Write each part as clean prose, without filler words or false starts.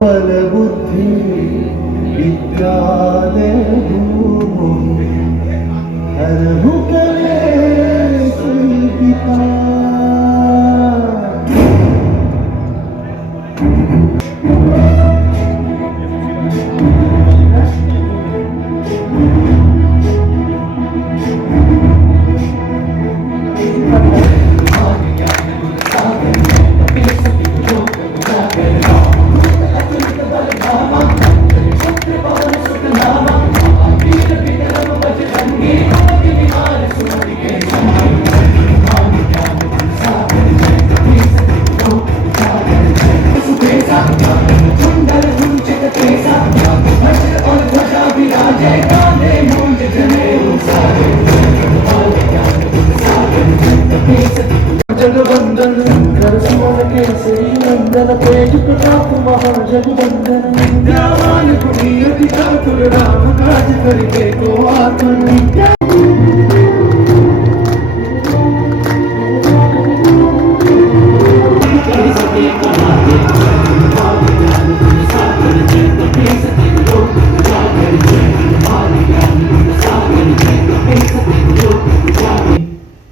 बल बुद्धि विद्या देहु हरहु कलेश पिता। जगबंदन कर सुमन के श्री नंदन तेज प्रताप महान जगबंदन ज्ञान गुणी अधिकार तुल राम काज करके को आत्मन।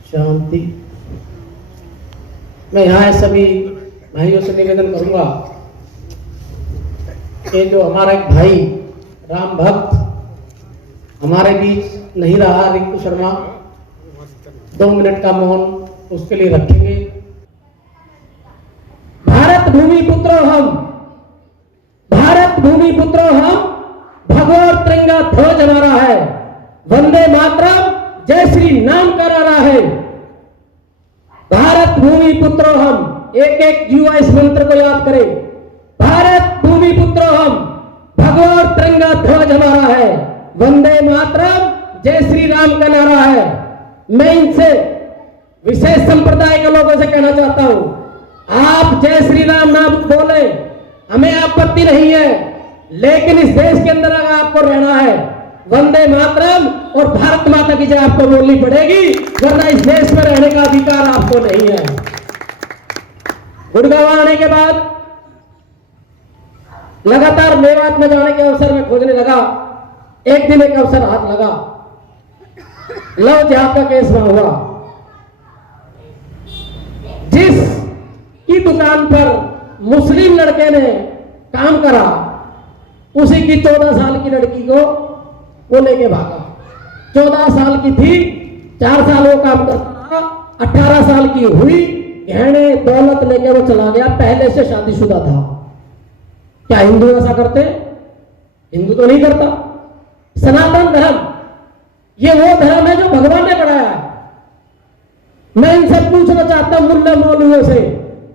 शांति। मैं यहाँ सभी भाइयों से निवेदन करूंगा कि जो हमारा एक भाई राम भक्त हमारे बीच नहीं रहा, रिंकू शर्मा, 2 मिनट का मौन उसके लिए रखेंगे। भारत भूमि पुत्रो हम, भारत भूमि पुत्रो हम, भगवा तिरंगा ध्वज हमारा है, वंदे मातरम, जय श्री नाम का नारा है। भारत भूमि पुत्रो हम, एक एक युवा इस मंत्र को याद करे। भारत भूमि पुत्रो हम, भगवा तिरंगा ध्वज हमारा है, वंदे मातरम, जय श्री राम का नारा है। मैं इनसे विशेष संप्रदाय के लोगों से कहना चाहता हूं, आप जय श्री राम नाम बोले, हमें आपत्ति नहीं है, लेकिन इस देश के अंदर अगर आपको रहना है, वंदे मातरम और भारत माता की जय आपको बोलनी पड़ेगी, वरना इस देश में रहने का अधिकार आपको नहीं है। गुड़गांव आने के बाद लगातार मेवात में जाने के अवसर में खोजने लगा। एक दिन एक अवसर हाथ लगा, लव जिहाद का केस वहां हुआ। जिस की दुकान पर मुस्लिम लड़के ने काम करा, उसी की 14 साल की लड़की को वो लेके भागा। 14 साल की थी, 4 साल वो काम करता रहा, 18 साल की हुई, गहने दौलत लेके वो चला गया। पहले से शादीशुदा था। क्या हिंदू ऐसा करते? हिंदू तो नहीं करता। सनातन धर्म ये वो धर्म है जो भगवान ने बढ़ाया है। मैं इनसे पूछना चाहता हूं मुल्ला मौलवियों से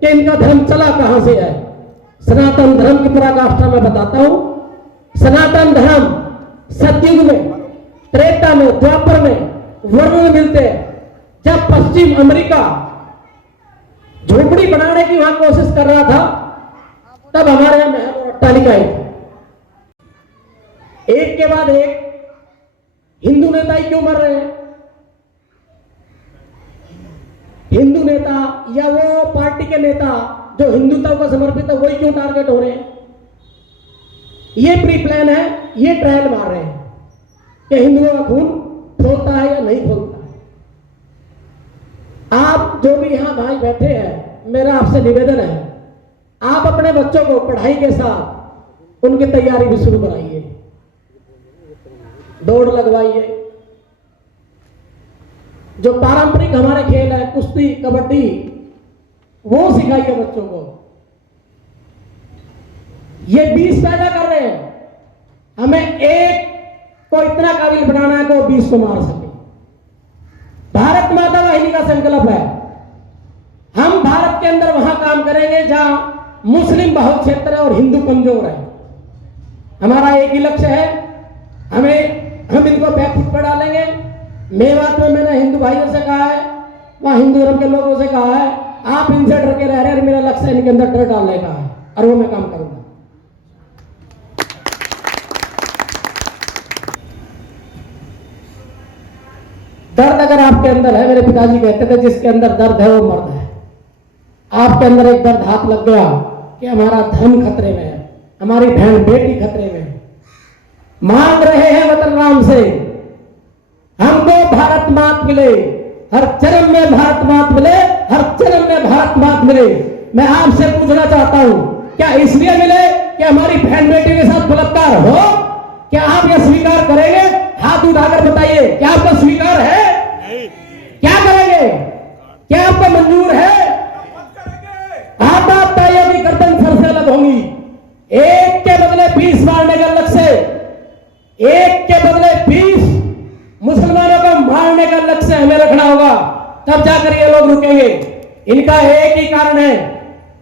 कि इनका धर्म चला कहां से है। सनातन धर्म की पराकाष्ठा में बताता हूं। सनातन धर्म सतयुग में, त्रेता में, द्वापर में, वर्ग में मिलते हैं। जब पश्चिम अमेरिका झोपड़ी बनाने की वहां कोशिश कर रहा था, तब हमारे यहां महल और अट्टालिकाएं थी। एक के बाद एक हिंदू नेता ही क्यों मर रहे हैं? हिंदू नेता या वो पार्टी के नेता जो हिंदुत्व को समर्पित है, वही क्यों टारगेट हो रहे हैं? ये प्री प्लान है, ये ट्रायल मार रहे हैं कि हिंदुओं का खून खोलता है या नहीं खोलता है। आप जो भी यहां भाई बैठे हैं, मेरा आपसे निवेदन है, आप अपने बच्चों को पढ़ाई के साथ उनकी तैयारी भी शुरू कराइए, दौड़ लगवाइए। जो पारंपरिक हमारे खेल है, कुश्ती, कबड्डी, वो सिखाइए बच्चों को। ये 20 पैदा कर रहे हैं, हमें एक को इतना काबिल बनाना है कि वो 20 को मार सके। भारत माता वाहिनी का संकल्प है, हम भारत के अंदर वहां काम करेंगे जहां मुस्लिम बहुत क्षेत्र है और हिंदू कमजोर है। हमारा एक ही लक्ष्य है, हम इनको बैकफुट पर डालेंगे। मेवात में मैंने हिंदू भाइयों से कहा है, वहां हिंदू धर्म के लोगों से कहा है, आप इनसे डर के रह रहे हैं, मेरा लक्ष्य इनके अंदर डर डालने का है और वो मैं काम करूंगा। दर्द अगर आपके अंदर है, मेरे पिताजी कहते थे जिसके अंदर दर्द है वो मर्द है। आपके अंदर एक दर्द हाथ लग गया कि हमारा धर्म खतरे में है, हमारी बहन बेटी खतरे में। मांग रहे हैं वतन राम से हमको भारत मात मिले, हर जन्म में भारत मात मिले, हर जन्म में भारत मात मिले। मैं आपसे पूछना चाहता हूं, क्या इसलिए मिले कि हमारी बहन बेटी के साथ बलात्कार हो? क्या आप यह स्वीकार करेंगे? हाथ उठाकर बताइए, क्या आपका स्वीकार है? क्या करेंगे? क्या आपका मंजूर है? आप ताइयों की गर्दन सर से अलग होंगी। एक के बदले 20 मारने का लक्ष्य, एक के बदले 20 मुसलमानों को मारने का लक्ष्य हमें रखना होगा, तब जाकर ये लोग रुकेंगे। इनका एक ही कारण है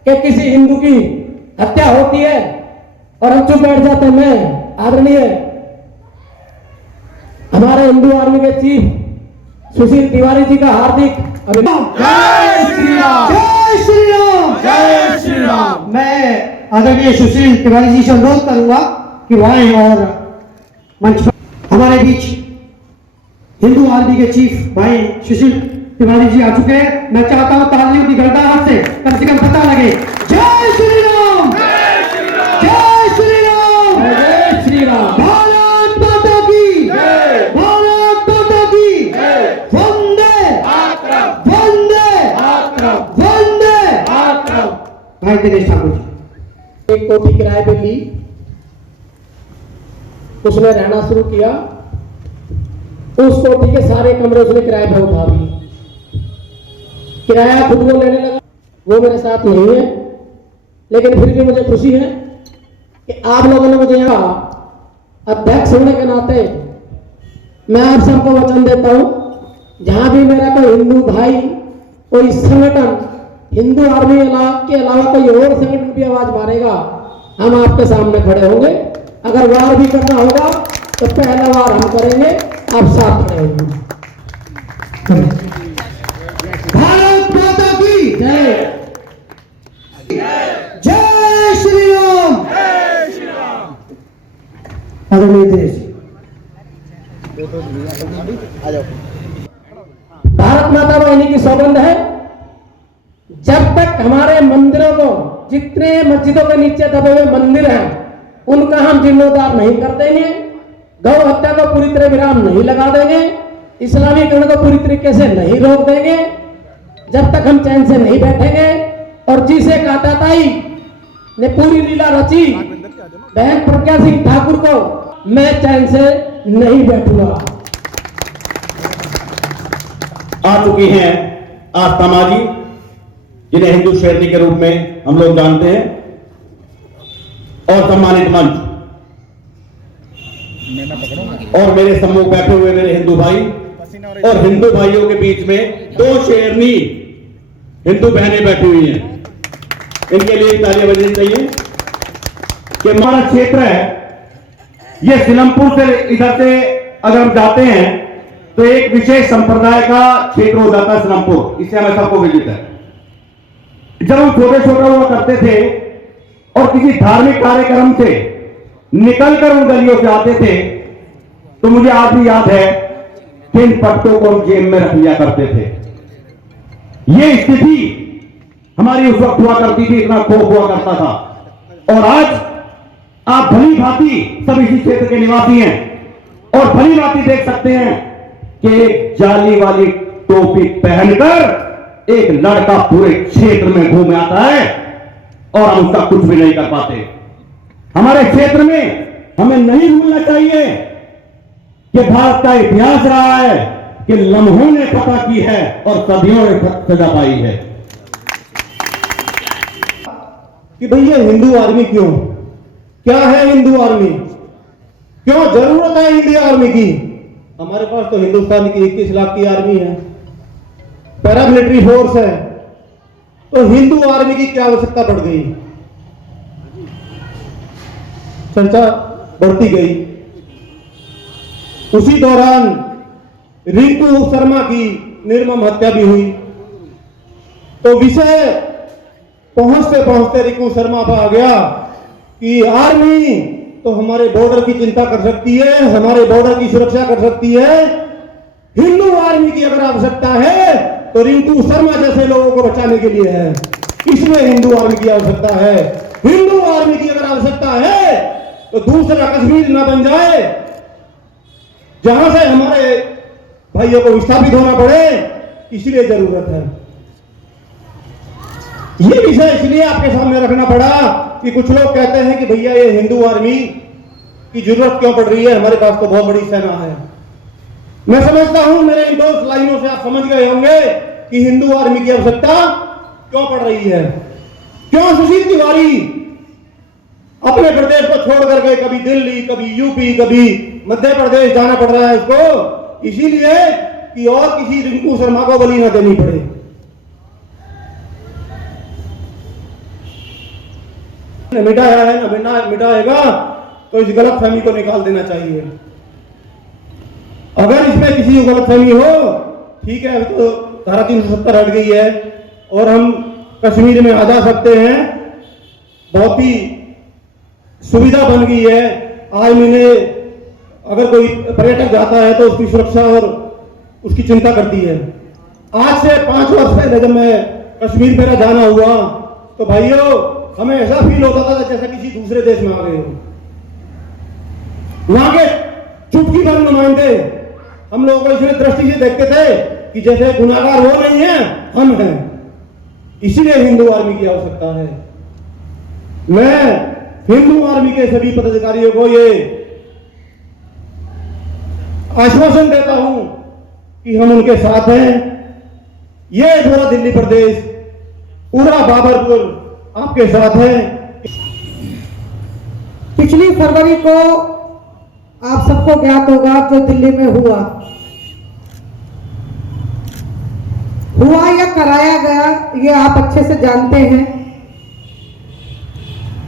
कि किसी हिंदू की हत्या होती है और हम चुप बैठ जाते हैं। मैं आदरणीय हमारे हिंदू आर्मी के चीफ सुशील तिवारी जी का हार्दिक अभिनंदन। जय श्री राम, जय श्री राम, जय श्री राम। मैं आदरणीय सुशील तिवारी जी से अनुरोध करूंगा कि वो आए और मंच पर। हमारे बीच हिंदू आर्मी के चीफ भाई सुशील तिवारी जी आ चुके हैं। मैं चाहता हूं तालियों की गड़गड़ाहट से कम पता लगे। जय श्री राम, जय श्री राम, जय श्री राम, जय श्री राम। भारत माता की जय, भारत माता की जय। वंदे मातरम, वंदे मातरम, वंदे मातरम। भाई दिनेश ठाकुर जी एक कोठी किराए पे ली, उसने रहना शुरू किया। उस कोठी के सारे कमरे उसने किराए पे उठा दिए। किराया खुद वो लेने लगा। वो मेरे साथ नहीं है, लेकिन फिर भी मुझे खुशी है कि आप लोगों ने मुझे यहाँ अध्यक्ष होने के नाते मैं आप सबको वचन देता हूं, जहां भी मेरा कोई हिंदू भाई, कोई संगठन हिंदू आर्मी के अलावा कोई और संगठन भी आवाज मारेगा, हम आपके सामने खड़े होंगे। अगर वार भी करना होगा तो पहला वार हम करेंगे, आप साथ खड़े होंगे। भारत माता की जय, जय श्री राम, जय श्री राम। आदरणीय दिनेश जी, भारत माता बहनी की सौगंध है, जब तक हमारे मंदिरों को, जितने मस्जिदों के नीचे दबे हुए मंदिर हैं, उनका हम जीर्णोद्धार नहीं कर देंगे, गौ हत्या को पूरी तरह विराम नहीं लगा देंगे, इस्लामीकरण को पूरी तरीके से नहीं रोक देंगे, जब तक हम चैन से नहीं बैठेंगे। और जिसे काटा ताई ने पूरी लीला रची, बहन प्रज्ञा सिंह ठाकुर को मैं चैन से नहीं बैठूंगा। आ चुकी हैं आस्था जी, जिन्हें हिंदू शेरनी के रूप में हम लोग जानते हैं, और सम्मानित मंच और मेरे सम्मुख बैठे हुए मेरे हिंदू भाई और हिंदू भाइयों के बीच में 2 शेरनी हिंदू बहनें बैठी हुई हैं। इनके लिए तालियां बजनी चाहिए कि हमारा क्षेत्र है, ये सिलमपुर से इधर से अगर हम जाते हैं तो एक विशेष संप्रदाय का क्षेत्र हो जाता है सिलमपुर, इससे हमें सबको विदित है। जब हम छोटे छोटे हुआ करते थे और किसी धार्मिक कार्यक्रम से निकलकर उन गलियों से आते थे, तो मुझे आज भी याद है कि इन पट्टों को हम जेब में रख लिया करते थे। ये स्थिति हमारी उस वक्त हुआ करती थी, इतना खौफ हुआ करता था। और आज आप भली भांति सब इसी क्षेत्र के निवासी हैं और भली भांति देख सकते हैं कि एक जाली वाली टोपी पहनकर एक लड़का पूरे क्षेत्र में घूम आता है और हम उसका कुछ भी नहीं कर पाते। हमारे क्षेत्र में हमें नहीं भूलना चाहिए कि भारत का इतिहास रहा है कि लम्हों ने फतह की है और सदियों ने सजा पाई है। कि भैया हिंदू आर्मी क्यों, क्या है हिंदू आर्मी, क्यों जरूरत है इंडिया आर्मी की? हमारे पास तो हिंदुस्तान की 21 लाख की आर्मी है, पैरामिलिट्री फोर्स है, तो हिंदू आर्मी की क्या आवश्यकता पड़ गई? चर्चा बढ़ती गई। उसी दौरान रिंकू शर्मा की निर्मम हत्या भी हुई, तो विषय पहुंचते पहुंचते रिंकू शर्मा पर आ गया कि आर्मी तो हमारे बॉर्डर की चिंता कर सकती है, हमारे बॉर्डर की सुरक्षा कर सकती है, हिंदू आर्मी की अगर आवश्यकता है तो रिंकू शर्मा जैसे लोगों को बचाने के लिए है, इसमें हिंदू आर्मी की आवश्यकता है। हिंदू आर्मी की अगर आवश्यकता है तो दूसरा कश्मीर ना बन जाए जहां से हमारे भाइयों को विस्थापित होना पड़े, इसलिए जरूरत है। ये विषय इसलिए आपके सामने रखना पड़ा कि कुछ लोग कहते हैं कि भैया ये हिंदू आर्मी की जरूरत क्यों पड़ रही है, हमारे पास तो बहुत बड़ी सेना है। मैं समझता हूं, मेरे इन 2 लाइनों से आप समझ गए होंगे कि हिंदू आर्मी की आवश्यकता क्यों पड़ रही है। क्यों सुशील तिवारी अपने प्रदेश को छोड़ करके कभी दिल्ली, कभी यूपी, कभी मध्य प्रदेश जाना पड़ रहा है उसको? इसीलिए कि और किसी रिंकू शर्मा को बलि ना देनी पड़े। मिटाया है ना मिटाएगा, तो इस गलतफहमी को निकाल देना चाहिए। अगर इसमें किसी को गलतफहमी हो, ठीक है, तो धारा 370 हट गई है और हम कश्मीर में आ जा सकते हैं। बहुत ही सुविधा बन गई है। आज मैंने अगर कोई पर्यटक जाता है तो उसकी सुरक्षा और उसकी चिंता करती है। आज से 5 वर्ष पहले जब मैं कश्मीर मेरा जाना हुआ तो भाइयों हमें ऐसा फील होता था जैसे किसी दूसरे देश में आ गए हो। वहां के चुटकी भर नुमाइंदे हम लोगों को इसलिए दृष्टि से देखते थे कि जैसे गुनाहगार वो नहीं है, हम हैं। इसीलिए हिंदू आर्मी की आवश्यकता है। मैं हिंदू आर्मी के सभी पदाधिकारियों को ये आश्वासन देता हूं कि हम उनके साथ हैं। ये पूरा दिल्ली प्रदेश, पूरा बाबरपुर आपके साथ है। पिछली फरवरी को आप सबको ज्ञात होगा जो दिल्ली में हुआ या कराया गया, ये आप अच्छे से जानते हैं।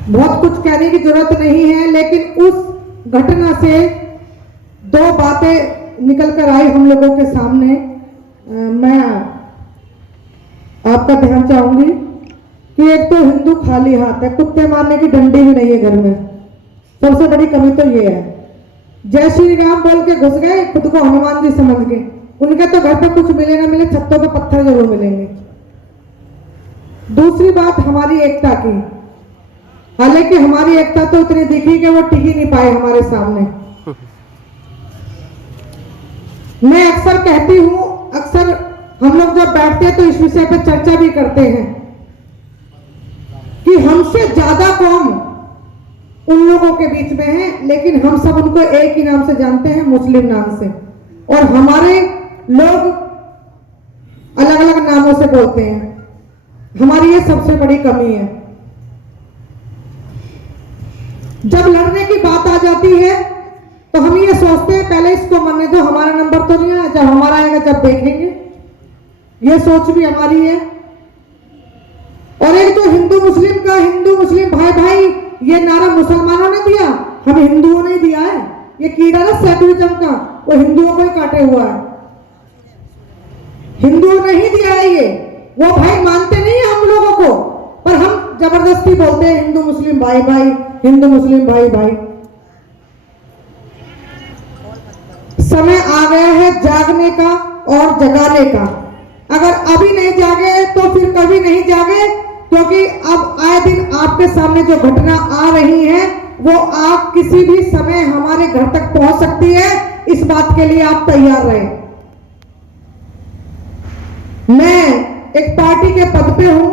बहुत कुछ कहने की जरूरत नहीं है, लेकिन उस घटना से 2 बातें निकल कर आई हम लोगों के सामने। मैं आपका ध्यान चाहूंगी कि एक तो हिंदू खाली हाथ है, कुत्ते मारने की डंडी भी नहीं है घर में। सबसे बड़ी कमी तो ये है। जय श्री राम बोल के घुस गए, खुद को हनुमान जी समझ गए। उनके तो घर पे कुछ मिले ना मिले, छत्तों पे पत्थर जरूर मिलेंगे। दूसरी बात हमारी एकता की, हालांकि हमारी एकता तो इतनी दिखी कि वो टिक ही नहीं पाए हमारे सामने। मैं अक्सर कहती हूं, अक्सर हम लोग जब बैठते हैं तो इस विषय पर चर्चा भी करते हैं कि हमसे ज्यादा कौम उन लोगों के बीच में है, लेकिन हम सब उनको एक ही नाम से जानते हैं, मुस्लिम नाम से। और हमारे लोग अलग अलग नामों से बोलते हैं। हमारी ये सबसे बड़ी कमी है। जब लड़ने की बात आ जाती है तो हम ये सोचते हैं पहले इसको मरने दो, हमारा नंबर तो नहीं आया, जब हमारा आएगा जब देखेंगे। ये सोच भी हमारी है। और एक तो हिंदू मुस्लिम भाई भाई, ये नारा मुसलमानों ने दिया, हम हिंदुओं ने दिया है। ये कीड़ा ना सेक्युलरिज्म का, वो हिंदुओं को ही काटे हुआ है। हिंदुओं ने ही दिया है ये। वो भाई मानते नहीं है हम लोगों को, पर हम जबरदस्ती बोलते हैं हिंदू मुस्लिम भाई भाई, हिंदू मुस्लिम भाई भाई। समय आ गया है जागने का और जगाने का। अगर अभी नहीं जागे तो फिर कभी नहीं जागे, क्योंकि अब आए दिन आपके सामने जो घटना आ रही है वो आप किसी भी समय हमारे घर तक पहुंच सकती है। इस बात के लिए आप तैयार रहें। मैं एक पार्टी के पद पे हूं,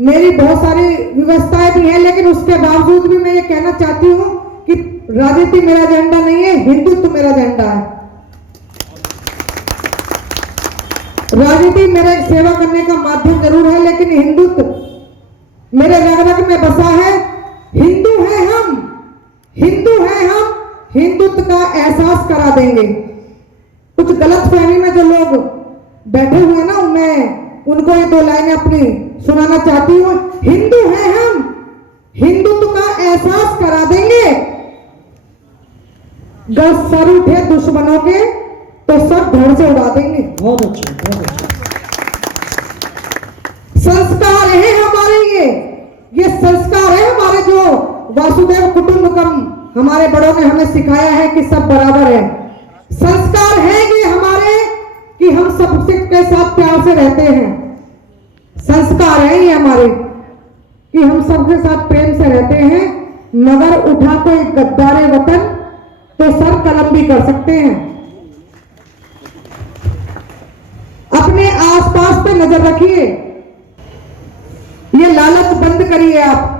मेरी बहुत सारी व्यवस्थाएं भी हैं, लेकिन उसके बावजूद भी मैं ये कहना चाहती हूं कि राजनीति मेरा एजेंडा नहीं है, हिंदुत्व मेरा एजेंडा है। राजनीति मेरा एक सेवा करने का माध्यम जरूर है, लेकिन हिंदुत्व मेरे रग रग में बसा है। हिंदू हैं हम, हिंदुत्व का एहसास करा देंगे। कुछ गलत फहमी में जो लोग बैठे हुए ना, मैं उनको ये 2 लाइनें अपनी सुनाना चाहती हूँ। हिंदू हैं हम, हिंदुत्व का एहसास करा देंगे। जब सर उठे दुश्मनों के तो सब धड़ से उड़ा देंगे। बहुत अच्छा, बहुत अच्छा। संस्कार है हमारे, ये संस्कार है हमारे, जो वासुदेव कुटुंबकम हमारे बड़ों ने हमें सिखाया है कि सब बराबर है। संस्कार है ये हमारे कि हम सबसे के साथ प्यार से रहते हैं। संस्कार है ये हमारे कि हम सबके साथ प्रेम से रहते हैं, मगर उठा कोई गद्दारे वतन तो सर कलम भी कर सकते हैं। अपने आसपास पे नजर रखिए, ये लालच बंद करिए। आप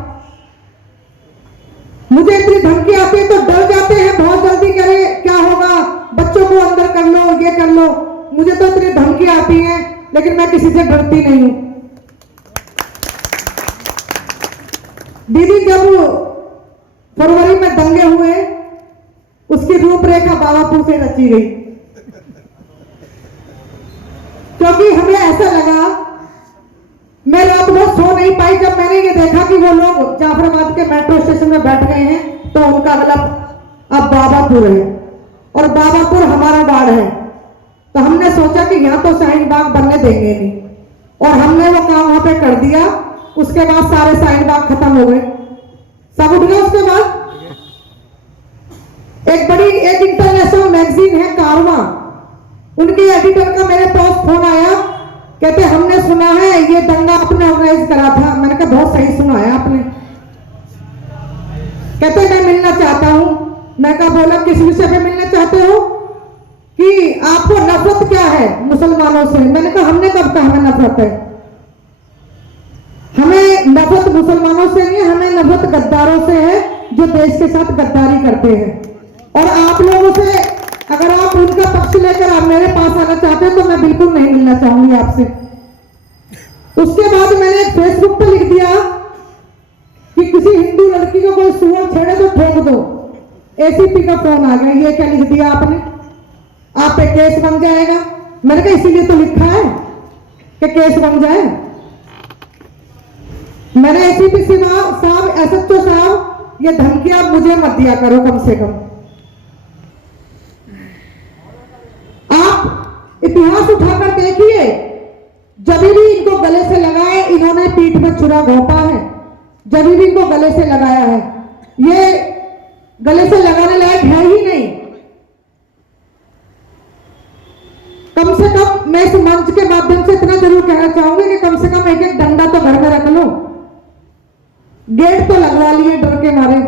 मुझे इतनी धमकी आती है तो डर जाते हैं बहुत जल्दी, करे क्या होगा, बच्चों को अंदर कर लो, ये कर लो। मुझे तो इतनी धमकी आती है लेकिन मैं किसी से डरती नहीं हूं। दीदी, जब फरवरी में दंगे हुए उसकी रूपरेखा बाबापुर से रची गई, क्योंकि हमें ऐसा लगा, मैं रात भर सो नहीं पाई जब मैंने ये देखा कि वो लोग जाफराबाद के मेट्रो स्टेशन में बैठ गए हैं, तो उनका अगला अब बाबापुर है और बाबापुर हमारा वार्ड है। तो हमने सोचा कि यहाँ तो शाहीन बाग बनने देंगे नहीं, और हमने वो काम वहां पे कर दिया। उसके बाद सारे शाहीन बाग खत्म हो गए, सब उठ गए। उसके बाद एक इंटरनेशनल मैगजीन है कारवा, उनके एडिटर का मेरे पास फोन आया, कहते हमने सुना है ये दंगा आपने ऑर्गेनाइज करा था। मैंने कहा बहुत सही सुना है आपने। कहते मैं मिलना चाहता हूं। मैं कहा बोला किस विषय पे मिलना चाहते हो, कि आपको नफरत क्या है मुसलमानों से। मैंने कहा हमने कब कहा हमें नफरत है, हमें नफरत मुसलमानों से नहीं है, हमें नफरत गद्दारों से है जो देश के साथ गद्दारी करते हैं। और आप लोगों से अगर आप उनका पक्ष लेकर आप मेरे पास आना चाहते हैं तो मैं बिल्कुल नहीं मिलना चाहूंगी आपसे। उसके बाद मैंने एक फेसबुक पर लिख दिया कि किसी हिंदू लड़की को कोई सुअर छेड़े तो ठोक दो। एसीपी का फोन आ गया, ये क्या लिख दिया आपने, आप पे केस बन जाएगा। मैंने कहा इसीलिए तो लिखा है कि केस बन जाए। मैंने एसीपी साहब, एसएचओ साहब, ये धमकियां मुझे मत दिया करो कम से कम। आप इतिहास उठाकर देखिए, जब भी इनको गले से लगाए इन्होंने पीठ में छुरा घोंपा है, जब भी इनको गले से लगाया है। ये गले से लगाने लायक है ही नहीं। कम से कम मैं इस मंच के माध्यम से इतना जरूर कहना चाहूंगी कि कम से कम एक एक डंडा तो घर में रख लो। गेट तो लगवा लिए डर के मारे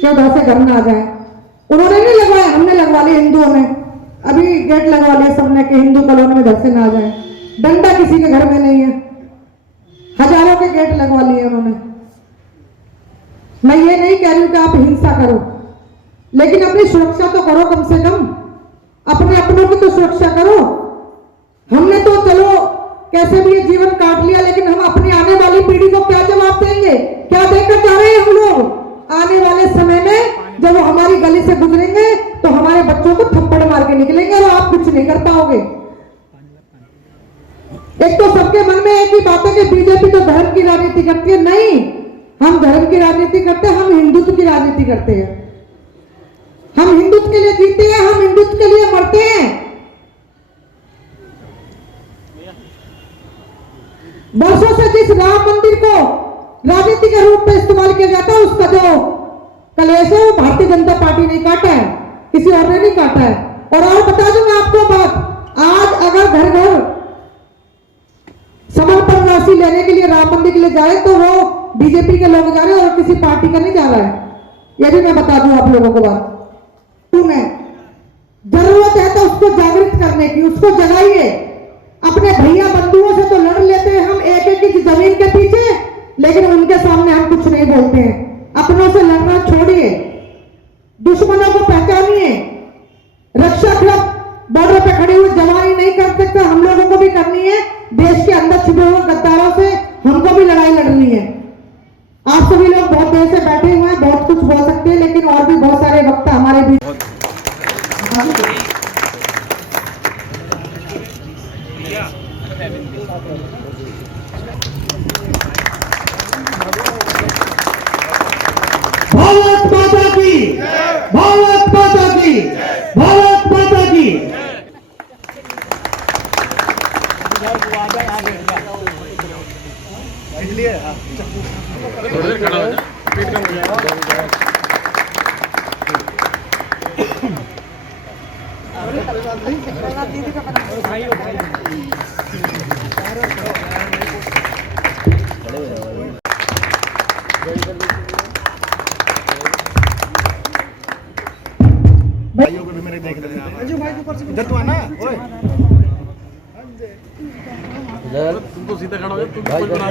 कि उधर से घर में आ जाए। उन्होंने नहीं लगवाया, हमने लगवा लिए हिंदुओं ने। अभी गेट लगवा लिए सबने कि हिंदू कॉलोनी में घर से ना आ जाए। डंडा किसी के घर में नहीं है, हजारों के गेट लगवा लिए उन्होंने। मैं ये नहीं कह रही हूं कि आप हिंसा करो, लेकिन अपनी सुरक्षा तो करो, कम से कम अपने अपनों की तो सुरक्षा करो। हमने तो चलो कैसे भी ये जीवन काट लिया, लेकिन हम अपनी आने वाली पीढ़ी को क्या जवाब देंगे, क्या देकर जा रहे हैं हम लोग। आने वाले समय में जब वो हमारी गली से गुजरेंगे तो हमारे बच्चों को थप्पड़ मार के निकलेंगे और आप कुछ नहीं कर पाओगे। एक तो सबके मन में एक ही बात है कि बीजेपी तो धर्म की राजनीति करती है। नहीं, हम धर्म की राजनीति करते हैं, हम हिंदुत्व की राजनीति करते हैं। हम हिंदुत्व के लिए जीते हैं, हम हिंदुत्व के लिए मरते हैं। वर्षों से जिस राम मंदिर को राजनीति के रूप में इस्तेमाल किया जाता है, उसका जो कलेश है वो भारतीय जनता पार्टी ने काटा है, किसी और ने नहीं काटा है। और बता दूं मैं आपको बात, आज अगर घर घर समर्पण राशि लेने के लिए राम मंदिर के लिए जाए तो वो बीजेपी के लोग जा रहे हैं और किसी पार्टी का नहीं जा रहा है। ये भी मैं बता दूं आप लोगों को बात। जरूरत है तो उसको जागृत करने की, उसको जगाइए। अपने भैया बंधुओं से तो लड़ लेते हैं हम एक एक की जमीन के पीछे, लेकिन उनके सामने हम कुछ नहीं बोलते हैं। अपनों से लड़ना छोड़िए, दुश्मनों को पहचानिए। रक्षा क्लब बॉर्डर पे खड़े हुए जवानी नहीं कर सकते, हम लोगों को भी करनी है। देश के अंदर छिपे हुए गद्दारों से हमको भी लड़ाई लड़नी है। आप सभी लोग बहुत देर से बैठे हुए हैं, बहुत कुछ बोल सकते हैं, लेकिन और भी बहुत सारे वक्त हमारे बीच। भारत माता की, भारत माता की, भारत माता की। थोड़ी देर खड़ा हो जा, पेट कम हो जाएगा। मेरे देख रहे हैं अंजू भाई ऊपर से इधर तो आना ओए तुम तो सीधा खड़ा हो तुम कुछ बना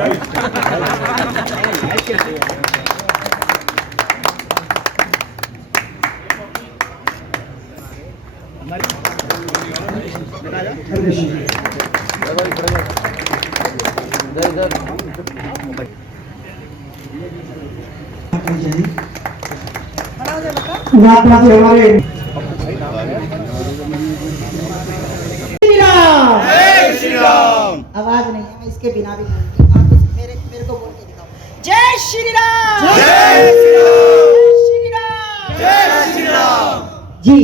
महात्मा जी हमारे आवाज नहीं है मैं इसके बिना भी बोलती हूँ। आप मेरे को बोल के दिखाओ जय श्री राम जय श्री राम जय श्री राम। जी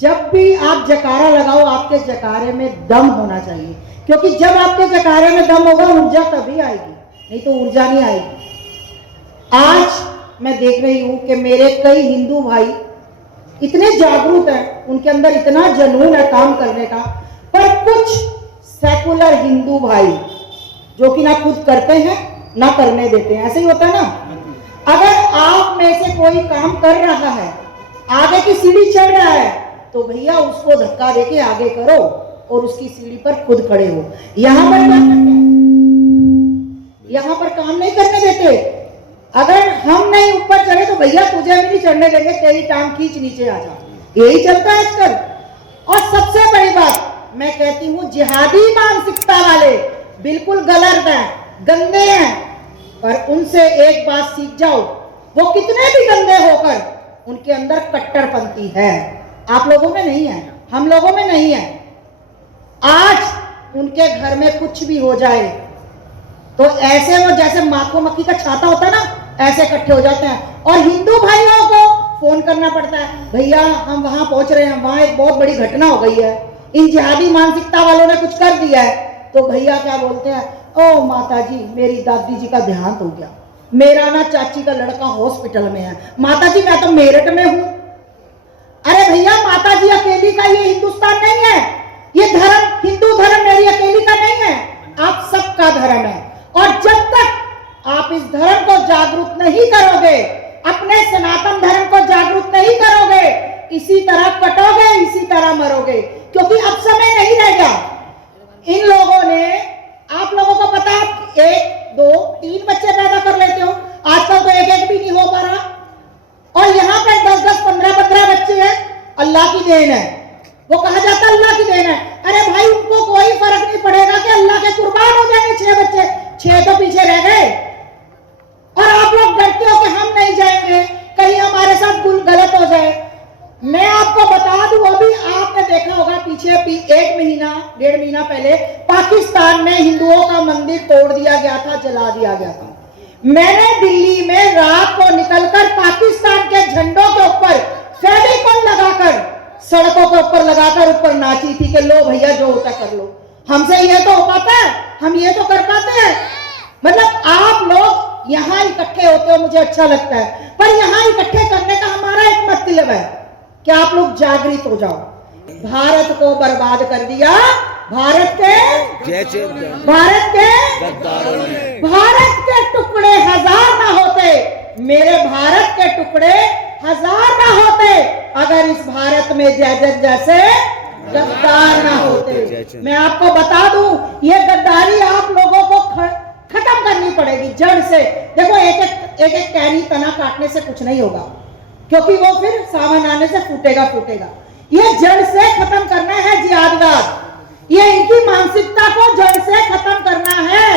जब भी आप जकारा लगाओ आपके जकारे में दम होना चाहिए, क्योंकि जब आपके जकारे में दम होगा ऊर्जा तभी आएगी, नहीं तो ऊर्जा नहीं आएगी। आज मैं देख रही हूं कि मेरे कई हिंदू भाई इतने जागरूक हैं, उनके अंदर इतना जुनून है काम करने का, पर कुछ सेकुलर हिंदू भाई जो कि ना खुद करते हैं ना करने देते हैं। ऐसे ही होता है ना। अगर आप में से कोई काम कर रहा है, आगे की सीढ़ी चढ़ रहा है, तो भैया उसको धक्का देके आगे करो और उसकी सीढ़ी पर खुद खड़े हो। यहां पर क्या करते हैं? यहां पर काम नहीं करने देते। अगर हम नहीं ऊपर चढ़े तो भैया तुझे भी नहीं चढ़ने देंगे, तेरी टांग खींच नीचे आ जा। यही चलता है आजकल। और सबसे बड़ी बात मैं कहती हूँ, जिहादी मानसिकता वाले बिल्कुल गलत हैं, गंदे हैं, पर उनसे एक बात सीख जाओ, वो कितने भी गंदे होकर उनके अंदर कट्टरपंथी है। आप लोगों में नहीं है, हम लोगों में नहीं है। आज उनके घर में कुछ भी हो जाए तो ऐसे वो जैसे माखो मक्खी का छाता होता है ना, ऐसे इकट्ठे हो जाते हैं और हिंदू भाइयों को फोन करना पड़ता है, भैया हम वहां पहुंच रहे हैं, वहां एक बहुत बड़ी घटना हो गई है, इन जिहादी मानसिकता वालों ने कुछ कर दिया है। तो भैया क्या बोलते हैं, ओ माता जी मेरी दादी जी का देहांत हो गया, मेरा ना चाची का लड़का हॉस्पिटल में है, माता जी मैं तो मेरठ में हूं। अरे भैया माता जी अकेली का ये हिंदुस्तान नहीं है, ये धर्म हिंदू धर्म मेरी अकेली का नहीं है, आप सबका धर्म है। और जब तक आप इस धर्म को जागरूक नहीं करोगे, अपने सनातन धर्म को जागरूक नहीं करोगे, इसी तरह कटोगे, इसी तरह मरोगे, क्योंकि अब समय नहीं रह गया। इन लोगों ने, आप लोगों को पता है, 1, 2, 3 बच्चे पैदा कर लेते हो, आजकल तो एक भी नहीं हो पा रहा, और यहाँ पे 10-10, 15-15 बच्चे हैं, अल्लाह की देन है। वो कहा जाता है अल्लाह की देन है। अरे भाई उनको कोई फर्क नहीं पड़ेगा कि अल्लाह के कुर्बान हो जाएंगे 6 बच्चे, 6 तो पीछे रह गए। और आप लोग डरते हो कि हम नहीं जाएंगे, कहीं हमारे साथ गलत हो जाए। मैं आपको बता दूं, अभी आपने देखा होगा पीछे 1 महीना 1.5 महीना पहले पाकिस्तान में हिंदुओं का मंदिर तोड़ दिया गया था, जला दिया गया था। मैंने दिल्ली में रात को निकलकर पाकिस्तान के झंडों के ऊपर फेविकॉल लगाकर, सड़कों के ऊपर लगाकर ऊपर नाची थी कि लो भैया जो होता कर लो। हमसे ये तो हो पाता है, हम ये तो कर पाते हैं। मतलब आप लोग यहाँ इकट्ठे होते हो, मुझे अच्छा लगता है, पर यहाँ इकट्ठे करने का हमारा एक मतलब है कि आप लोग जागृत हो जाओ। भारत को बर्बाद कर दिया, भारत के टुकड़े 1000 ना होते, मेरे भारत के टुकड़े 1000 ना होते, अगर इस भारत में जयजन जैसे गद्दार ना होते। मैं आपको बता दूं, ये गद्दारी आप लोगों को खत्म करनी पड़ेगी जड़ से। देखो एक टहनी तना काटने से कुछ नहीं होगा, क्योंकि वो फिर सावन आने से फूटेगा। ये जड़ से खत्म करना है जिहादवाद, ये इनकी मानसिकता को जड़ से खत्म करना है।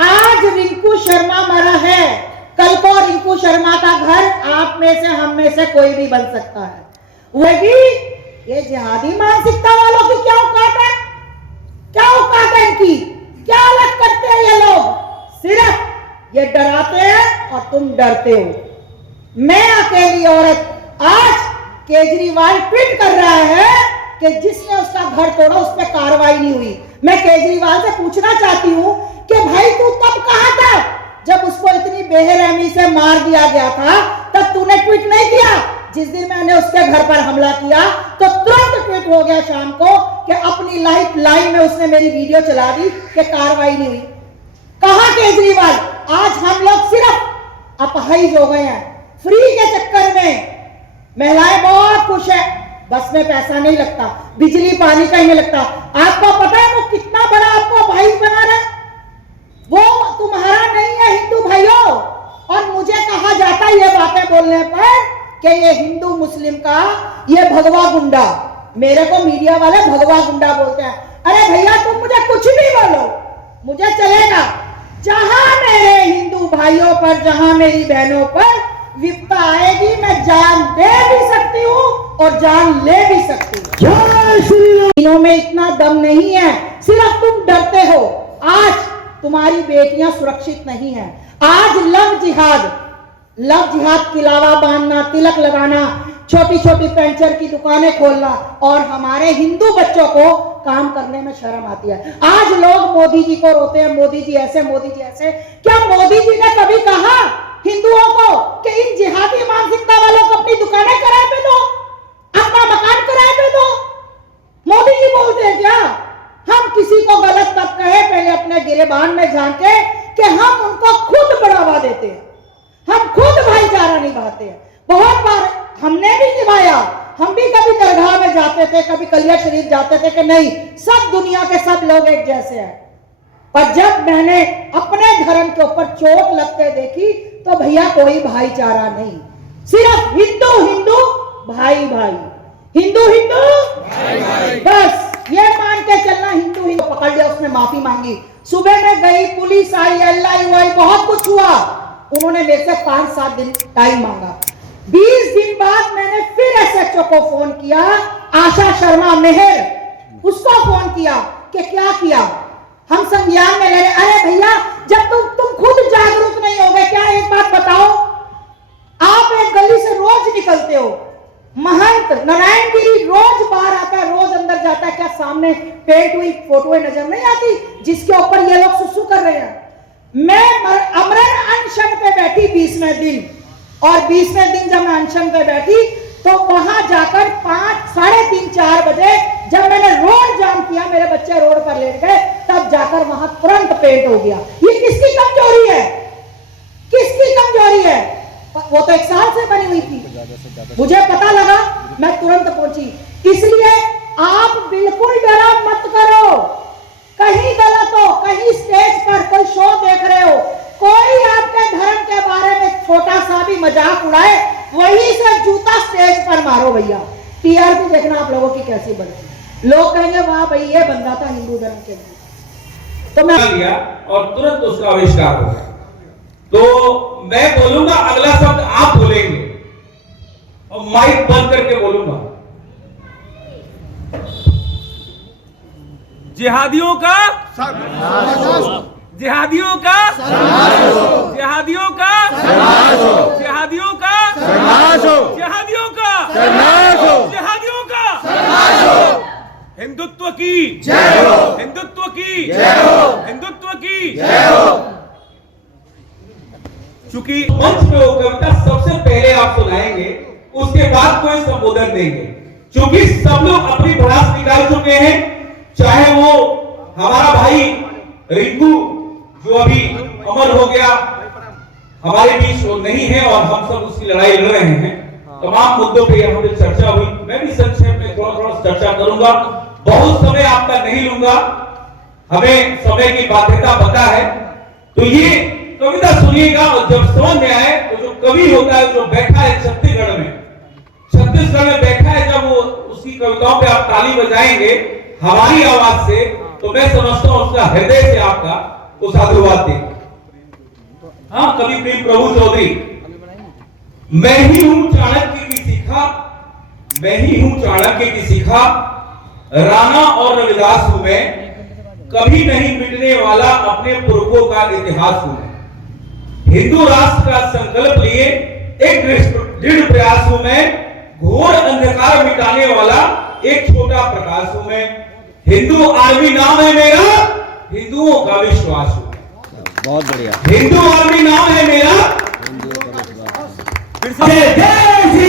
आज रिंकू शर्मा मरा है, कल को रिंकू शर्मा का घर आप में से, हम में से कोई भी बन सकता है। वही ये जिहादी मानसिकता वालों की क्या औकात है, क्या औकात है इनकी, क्या अलग करते हैं ये लोग? सिर्फ ये डराते हैं और तुम डरते हो। मैं अकेली औरत, आज केजरीवाल ट्वीट कर रहा है कि जिसने उसका घर तोड़ा उस पर कार्रवाई नहीं हुई। मैं केजरीवाल से पूछना चाहती हूं कि भाई तू तब कहां था जब उसको इतनी बेरहमी से मार दिया गया था? तब तूने ट्वीट नहीं किया। जिस दिन मैंने उसके घर पर हमला किया तो तुरंत ट्वीट हो गया शाम को कि अपनी लाइफ लाइन में उसने मेरी वीडियो चला दी कि कार्रवाई नहीं हुई। कहां केजरीवाल? आज हम लोग सिर्फ अपाहिज हो गए हैं फ्री के चक्कर में। महिलाएं बहुत खुश है, बस में पैसा नहीं लगता, बिजली पानी का ही नहीं लगता। आपको पता है वो कितना बड़ा आपको भाई बना रहा है? वो तुम्हारा नहीं है हिंदू भाइयों। और मुझे कहा जाता है ये बातें बोलने पर कि ये हिंदू मुस्लिम का ये भगवा गुंडा, मेरे को मीडिया वाले भगवा गुंडा बोलते हैं। अरे भैया तुम मुझे कुछ भी बोलो, मुझे चलेगा। जहां मेरे हिंदू भाइयों पर, जहां मेरी बहनों पर विपदा आएगी, मैं जान दे भी सकती हूँ और जान ले भी सकती हूँ। जय श्री राम। तीनों में इतना दम नहीं है, सिर्फ तुम डरते हो। आज तुम्हारी बेटियां सुरक्षित नहीं है। आज लव जिहाद किलावा बांधना, तिलक लगाना, छोटी छोटी पेंचर की दुकानें खोलना और हमारे हिंदू बच्चों को काम करने में शर्म आती है। आज लोग मोदी जी को रोते हैं, मोदी जी ऐसे, मोदी जी ऐसे। क्या मोदी जी ने कभी कहा हिंदुओं को कि इन जिहादी मानसिकता वालों को अपनी दुकानें किराए पे दो, अपना मकान किराए पे दो? मोदी जी बोलते हैं क्या? हम किसी को गलत तब कहे पहले अपने गिरेबान में झांके कि हम उनको खुद बढ़ावा देते हैं, हम खुद भाईचारा निभाते हैं। बहुत बार हमने भी निभाया, हम भी कभी दरगाह में जाते थे, कभी कलिया शरीफ जाते थे कि नहीं सब दुनिया के सब लोग एक जैसे हैं। पर जब मैंने अपने धर्म के ऊपर चोट लगते देखी तो भैया कोई भाईचारा नहीं, सिर्फ हिंदू हिंदू भाई भाई, हिंदू हिंदू भाई भाई। बस ये मान के चलना। हिंदू हिंदू पकड़ लिया, उसने माफी मांगी, सुबह में गई, पुलिस आई, एलआई आई, बहुत कुछ हुआ। उन्होंने मेरे से 5-7 दिन टाइम मांगा। 20 दिन बाद मैंने फिर एसएचओ को फोन किया, आशा शर्मा मेहर, उसको फोन किया कि क्या किया, हम संज्ञान में ले रहे। अरे भैया जब तुम खुद जागरूक नहीं होगे, क्या एक बात बताओ, आप एक गली से रोज निकलते हो, महंत नारायणगिरी रोज बाहर आता है, रोज अंदर जाता है, क्या सामने पेंट हुई फोटोएं नजर नहीं आती जिसके ऊपर ये लोग सुसु कर रहे हैं? मैं अमरन अनशन पे बैठी 20वें दिन, और 20वें दिन जब मैं अनशन पे बैठी तो वहां जाकर 5, 3:30, 4 बजे जब मैंने रोड जाम किया, मेरे बच्चे रोड पर लेट गए, तब जाकर वहां तुरंत पेंट हो गया। ये किसकी कमजोरी है? किसकी कमजोरी है? वो तो 1 साल से बनी हुई थी, मुझे पता लगा, मैं तुरंत पहुंची। इसलिए आप बिल्कुल डरा मत करो, कहीं गलत हो, कहीं स्टेज पर कोई शो देख रहे हो, कोई आपके धर्म के बारे में छोटा सा भी मजाक उड़ाए, वही से जूता स्टेज पर मारो भैया। टीआरपी देखना आप लोगों की कैसी बढ़ती, लोग कहेंगे वाह भाई ये बंदा था हिंदू धर्म के लिए। तो मैं लिया और तुरंत उसका आविष्कार हो गया। तो मैं बोलूंगा अगला शब्द आप बोलेंगे और माइक बंद करके बोलूंगा। जिहादियों का जिहादियों का जिहादियों का जिहादियों का जिहादियों का जिहादियों का हिंदुत्व की जय हो, हिंदुत्व की जय हो, हिंदुत्व की जय हो। चूंकि मंच पे वो कविता सबसे पहले आप सुनाएंगे, उसके बाद कोई संबोधन देंगे। चूंकि सब लोग अपनी भड़ास निकाल चुके हैं, चाहे वो हमारा भाई रिंकू जो अभी अमर हो गया, हमारे बीच वो नहीं है और हम सब उसकी लड़ाई लड़ रहे हैं। तमाम मुद्दों पे यहाँ पे चर्चा हुई, मैं भी संक्षेप में थोड़ा चर्चा करूंगा, बहुत समय आपका नहीं लूंगा, हमें समय की बाध्यता पता है। तो ये कविता सुनिएगा और जब समझ में आए तो जो कवि होता है जो बैठा है छत्तीसगढ़ में बैठा है, जब वो उसकी कविताओं पे आप ताली बजाएंगे हमारी आवाज से, तो मैं समझता हूं उसका हृदय से आपका वो साधुवाद देंगे। हाँ, कवि प्रेम प्रभु चौधरी, मैं ही हूं चाणक्य की शिखा, मैं ही हूं चाणक्य की शिखा, राणा और रविदास हूं मैं, कभी नहीं मिटने वाला अपने पुरखों का इतिहास हूं मैं। हिंदू राष्ट्र का संकल्प लिए एक दृढ़ प्रयास हूं मैं, घोर अंधकार मिटाने वाला एक छोटा प्रकाश हूं मैं। हिंदू आर्मी नाम है मेरा, हिंदुओं का विश्वास हूं। बहुत बढ़िया। हिंदू आर्मी नाम है मेरा, जय जय श्री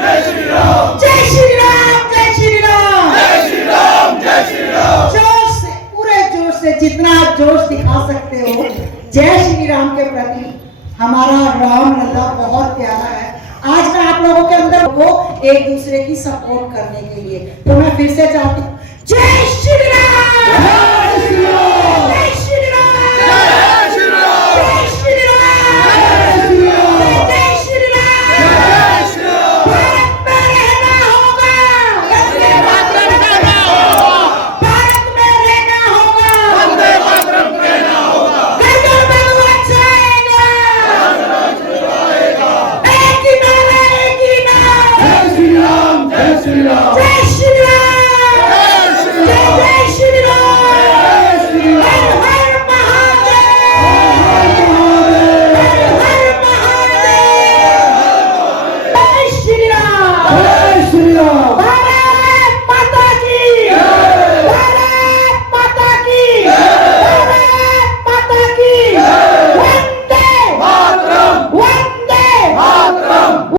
जय श्री राम, जय श्री राम, जय श्री राम, जय श्री राम, जय श्री राम। जय श्री राम के प्रति हमारा राम लल्ला बहुत प्यारा है। आज मैं आप लोगों के अंदर को एक दूसरे की सपोर्ट करने के लिए, तो मैं फिर से चाहती हूँ जय श्री राम।